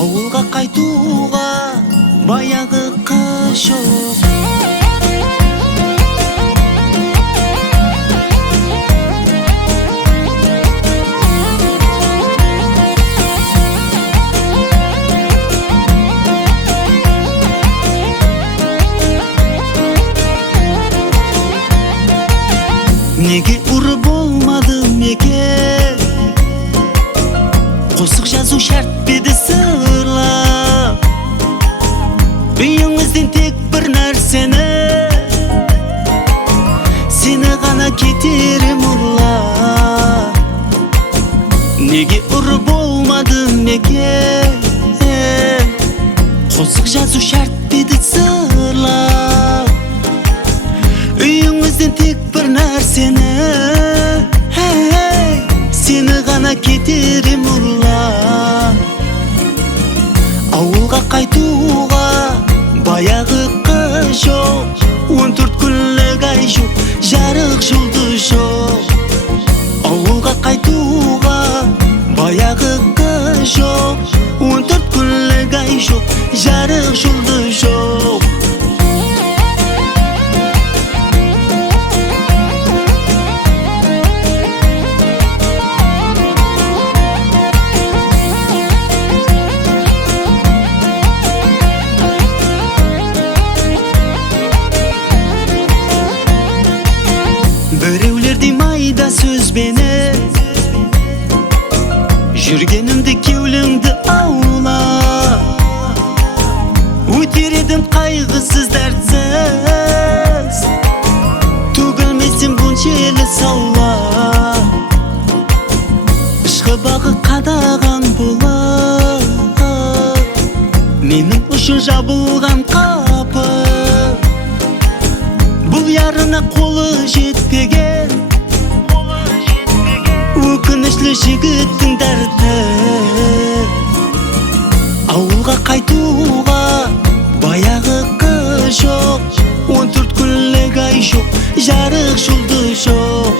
Ауылға қайтуға баяғы қыш жоқ. Неге ұры болмадым екен? Қосық жазу шарт беді сырлап. Үйіңізден тек бір нәрсені, сені ғана кетерім ұрлап. Неге ұры болмадым екен? Қосық жазу шарт беді сырлап. Үйіңізден тек бір нәрсені, сені ғана кетерім ұрлап. Ауылға қайтуға баяғы қыш жоқ. 14 күнлік ай жоқ, жарық жұлдыз жоқ. Ауылға қайтуға баяғы қыш жоқ. 14 күнлік ай жоқ, жарық жұлдыз жоқ. Біреулердей майда сөзбені жүргенімді кеуліңді аула. Өтер едім қайғысыз дәртсіз, төгілмесем бұншелі саула. Ішқы бағы қадаған болып, менің үшін жабылған қапы. Бұл ярына қолы жетпеген, өкінішлі жігіттің дәрті. Ауылға қайтуға баяғы қыш жоқ. 14 күнлік ай жоқ, жарық жұлдыз жоқ.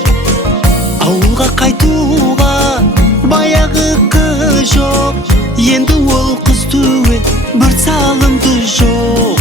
Ауылға қайтуға баяғы қыш жоқ. Енді ол қыз туе бір салымды жоқ.